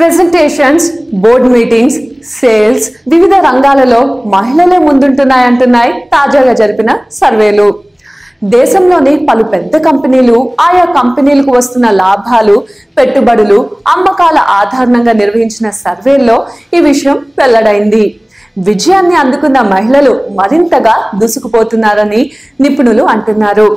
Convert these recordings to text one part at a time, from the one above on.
Presentations, board meetings, sales వివిధ రంగాలలో మహిళలే ముందుంటున్నాయంటున్నాయి తాజాగా జరిపిన సర్వేలు. దేశంలోని పలు పెద్ద కంపెనీలు ఆయా కంపెనీలకు వస్తున్న లాభాలు, పెట్టుబడులు, అమ్మకాల ఆధారంగా నిర్వహించిన సర్వేల్లో ఈ విషయం వెల్లడైంది. విజయాన్ని అందుకున్న మహిళలు మరింతగా దూసుకుపోతున్నారని నిపుణులు అంటున్నారు.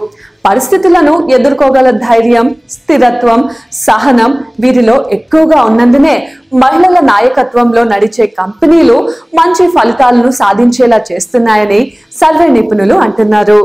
పరిస్థితులను ఎదుర్కోగల ధైర్యం, స్థిరత్వం, సహనం వీరిలో ఎక్కువగా ఉన్నందునే మహిళల నాయకత్వంలో నడిచే కంపెనీలు మంచి ఫలితాలను సాధించేలా చేస్తున్నాయని సర్వే నిపుణులు అంటున్నారు.